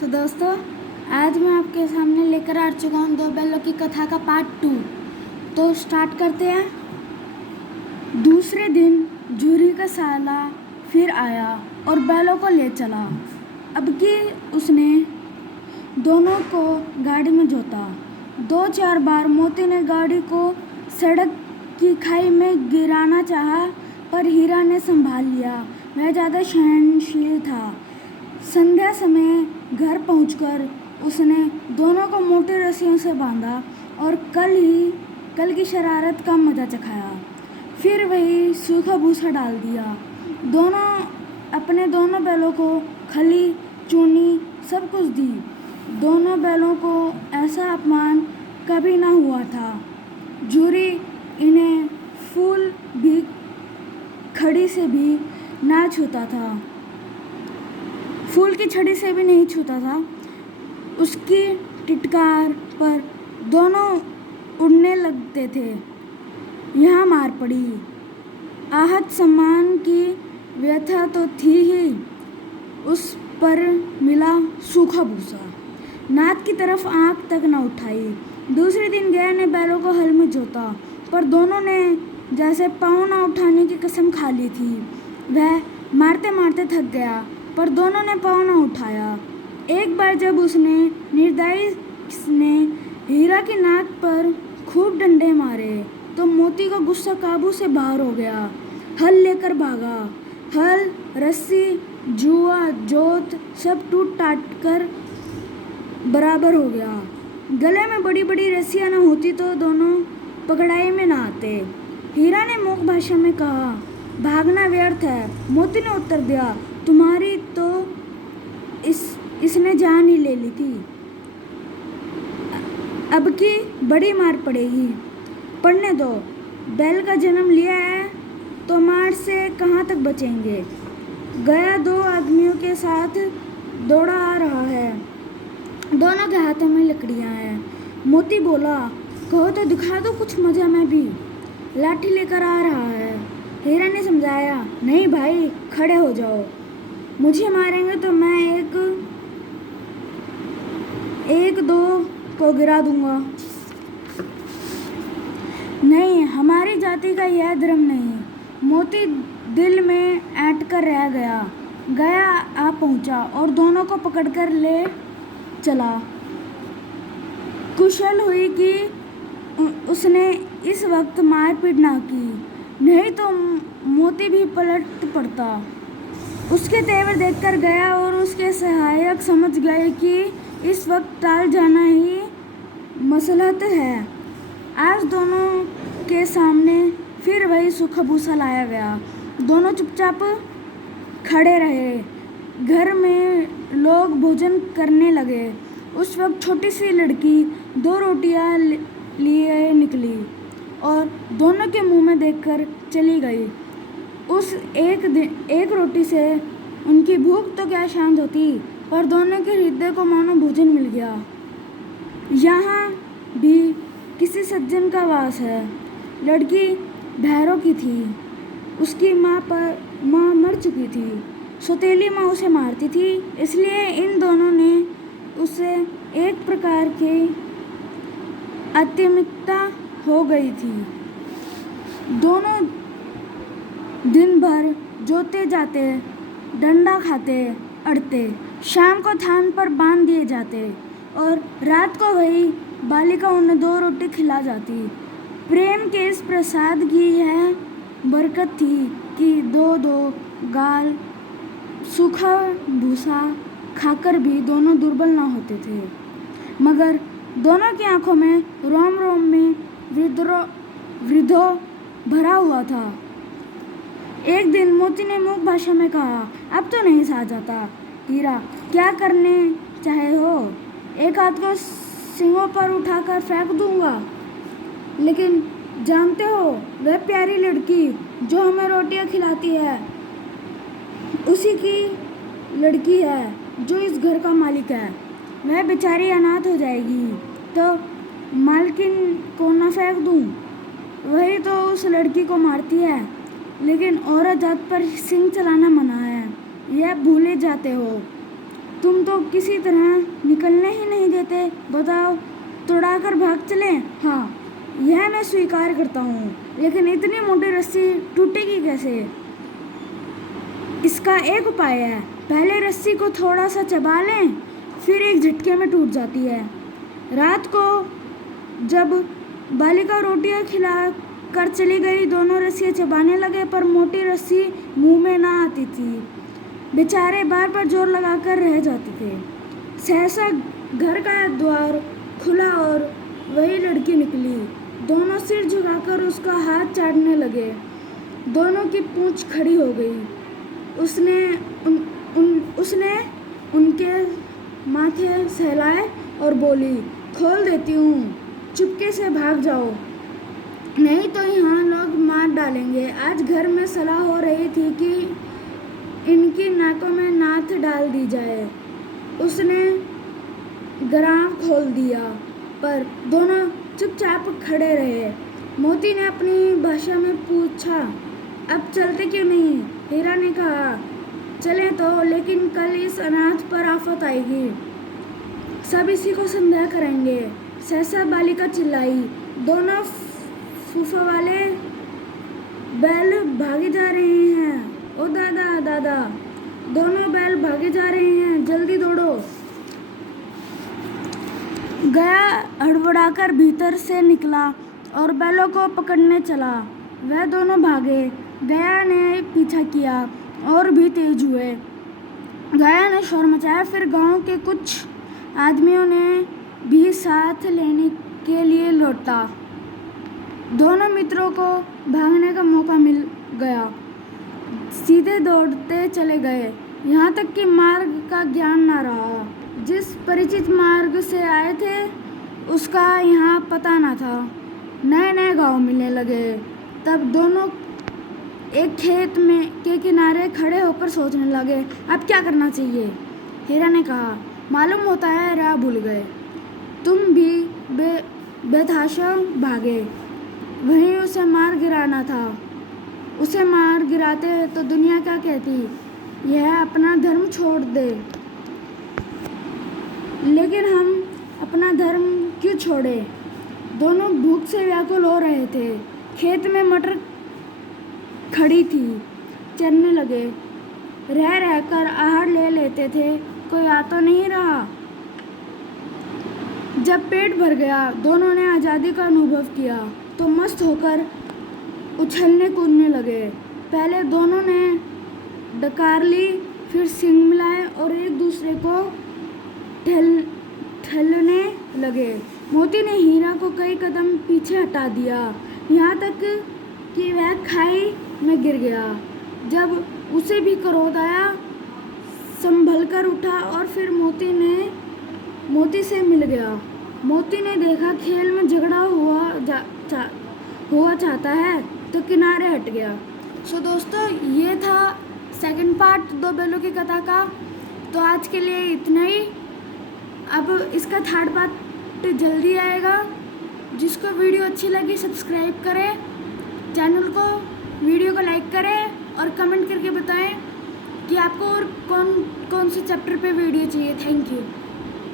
दोस्तों, आज मैं आपके सामने लेकर आ चुका हूँ दो बैलों की कथा का पार्ट 2। तो स्टार्ट करते हैं। दूसरे दिन झूरी का साला फिर आया और बैलों को ले चला। अब की उसने दोनों को गाड़ी में जोता। 2-4 बार मोती ने गाड़ी को सड़क की खाई में गिराना चाहा, पर हीरा ने संभाल लिया। वह ज़्यादा सहनशील था। संध्या समय घर पहुंचकर उसने दोनों को मोटी रस्सियों से बांधा और कल की शरारत का मजा चखाया। फिर वही सूखा भूसा डाल दिया। दोनों बैलों को खली चूनी सब कुछ दी। दोनों बैलों को ऐसा अपमान कभी ना हुआ था। झूरी इन्हें फूल भी खड़ी से भी ना छूता था, फूल की छड़ी से भी नहीं छूता था। उसकी टिटकार पर दोनों उड़ने लगते थे। यहाँ मार पड़ी। आहत सम्मान की व्यथा तो थी ही, उस पर मिला सूखा भूसा। नाद की तरफ आंख तक न उठाई। दूसरे दिन गया ने बैलों को हल में जोता, पर दोनों ने जैसे पाँव न उठाने की कसम खा ली थी। वह मारते मारते थक गया, पर दोनों ने पाँव न उठाया। एक बार जब उसने निर्दयी ने हीरा की नाक पर खूब डंडे मारे, तो मोती का गुस्सा काबू से बाहर हो गया। हल लेकर भागा। हल, रस्सी, जुआ, जोत सब टूट टाट कर बराबर हो गया। गले में बड़ी बड़ी रस्सियां न होती तो दोनों पकड़ाई में न आते। हीरा ने मूक भाषा में कहा, भागना व्यर्थ है। मोती ने उत्तर दिया, तुम्हारी तो इसने जान ही ले ली थी। अब की बड़ी मार पड़ेगी। पढ़ने दो। बैल का जन्म लिया है तो मार से कहाँ तक बचेंगे। गया 2 आदमियों के साथ दौड़ा आ रहा है। दोनों के हाथों में लकड़ियाँ हैं। मोती बोला, कहो तो दिखा दो कुछ मजा। मैं भी लाठी लेकर आ रहा है। हीरा ने समझाया, नहीं भाई, खड़े हो जाओ। मुझे मारेंगे तो मैं एक दो को गिरा दूंगा। नहीं, हमारी जाति का यह धर्म नहीं। मोती दिल में ऐंठ कर रह गया आ पहुंचा और दोनों को पकड़कर ले चला। कुशल हुई कि उसने इस वक्त मारपीट ना की, नहीं तो मोती भी पलट पड़ता। उसके तेवर देखकर गया और उसके सहायक समझ गए कि इस वक्त टाल जाना ही मसलहत है। आज दोनों के सामने फिर वही सूखा भूसा लाया गया। दोनों चुपचाप खड़े रहे। घर में लोग भोजन करने लगे। उस वक्त छोटी सी लड़की 2 रोटियां लिए निकली और दोनों के मुंह में देखकर चली गई। उस एक रोटी से उनकी भूख तो क्या शांत होती, पर दोनों के हृदय को मानो भोजन मिल गया। यहाँ भी किसी सज्जन का वास है। लड़की भैरों की थी। उसकी माँ मर चुकी थी। सौतेली माँ उसे मारती थी, इसलिए इन दोनों ने उसे एक प्रकार की आत्मीयता हो गई थी। दोनों दिन भर जोते जाते, डंडा खाते, अड़ते। शाम को थान पर बांध दिए जाते और रात को वही बालिका उन्हें 2 रोटी खिला जाती। प्रेम के इस प्रसाद की यह बरकत थी कि 2-2 गाल सूखा भूसा खाकर भी दोनों दुर्बल ना होते थे। मगर दोनों की आंखों में रोम रोम में विद्रोह भरा हुआ था। एक दिन मोती ने मूक भाषा में कहा, अब तो नहीं सहा जाता। हीरा, क्या करने चाहे हो? एक हाथ को सींगों पर उठाकर फेंक दूंगा, लेकिन जानते हो, वह प्यारी लड़की जो हमें रोटियां खिलाती है, उसी की लड़की है जो इस घर का मालिक है। वह बेचारी अनाथ हो जाएगी तो मालकिन को न फेंक दूं? वही तो उस लड़की को मारती है। लेकिन औरत जात पर सिंह चलाना मना है, यह भूले जाते हो। तुम तो किसी तरह निकलने ही नहीं देते। बताओ, तोड़ाकर भाग चलें? हाँ, यह मैं स्वीकार करता हूँ, लेकिन इतनी मोटी रस्सी टूटेगी कैसे? इसका एक उपाय है। पहले रस्सी को थोड़ा सा चबा लें, फिर एक झटके में टूट जाती है। रात को जब बालिका रोटियां खिला कर चली गई, दोनों रस्सियां चबाने लगे, पर मोटी रस्सी मुंह में ना आती थी। बेचारे बार बार जोर लगाकर रह जाते थे। सहसा घर का द्वार खुला और वही लड़की निकली। दोनों सिर झुकाकर उसका हाथ चाटने लगे। दोनों की पूंछ खड़ी हो गई। उसने उनके माथे सहलाए और बोली, खोल देती हूँ, चुपके से भाग जाओ, नहीं तो यहाँ लोग मार डालेंगे। आज घर में सलाह हो रही थी कि इनकी नाकों में नाथ डाल दी जाए। उसने ग्राम खोल दिया, पर दोनों चुपचाप खड़े रहे। मोती ने अपनी भाषा में पूछा, अब चलते क्यों नहीं? हीरा ने कहा, चलें तो, लेकिन कल इस अनाथ पर आफत आएगी, सब इसी को संदेह करेंगे। सहसा बालिका चिल्लाई, दोनों फूफा वाले बैल भागे जा रहे हैं। ओ दादा दादा, दोनों बैल भागे जा रहे हैं, जल्दी दौड़ो। गया हड़बड़ाकर भीतर से निकला और बैलों को पकड़ने चला। वह दोनों भागे। गया ने पीछा किया और भी तेज हुए। गया ने शोर मचाया। फिर गांव के कुछ आदमियों ने भी साथ लेने के लिए लौटा। दोनों मित्रों को भागने का मौका मिल गया। सीधे दौड़ते चले गए, यहाँ तक कि मार्ग का ज्ञान न रहा। जिस परिचित मार्ग से आए थे उसका यहाँ पता न था। नए नए गांव मिलने लगे। तब दोनों एक खेत में के किनारे खड़े होकर सोचने लगे, अब क्या करना चाहिए? हीरा ने कहा, मालूम होता है राह भूल गए। तुम भी बेतहाशा भागे। वहीं उसे मार गिराना था। उसे मार गिराते तो दुनिया क्या कहती? यह अपना धर्म छोड़ दे। लेकिन हम अपना धर्म क्यों छोड़े? दोनों भूख से व्याकुल हो रहे थे। खेत में मटर खड़ी थी, चरने लगे। रह रहकर आहार ले लेते थे, कोई आ तो नहीं रहा। जब पेट भर गया, दोनों ने आज़ादी का अनुभव किया तो मस्त होकर उछलने कूदने लगे। पहले दोनों ने डकार ली, फिर सींग मिलाए और एक दूसरे को ठलने लगे। मोती ने हीरा को कई कदम पीछे हटा दिया, यहाँ तक कि वह खाई में गिर गया। जब उसे भी क्रोध आया, संभल कर उठा और फिर मोती से मिल गया। मोती ने देखा खेल में झगड़ा हुआ चाहता है तो किनारे हट गया। सो दोस्तों, ये था सेकंड पार्ट दो बैलों की कथा का। तो आज के लिए इतना ही। अब इसका थर्ड पार्ट जल्दी आएगा। जिसको वीडियो अच्छी लगी सब्सक्राइब करें चैनल को, वीडियो को लाइक करें और कमेंट करके बताएं कि आपको और कौन कौन से चैप्टर पे वीडियो चाहिए। Thank you.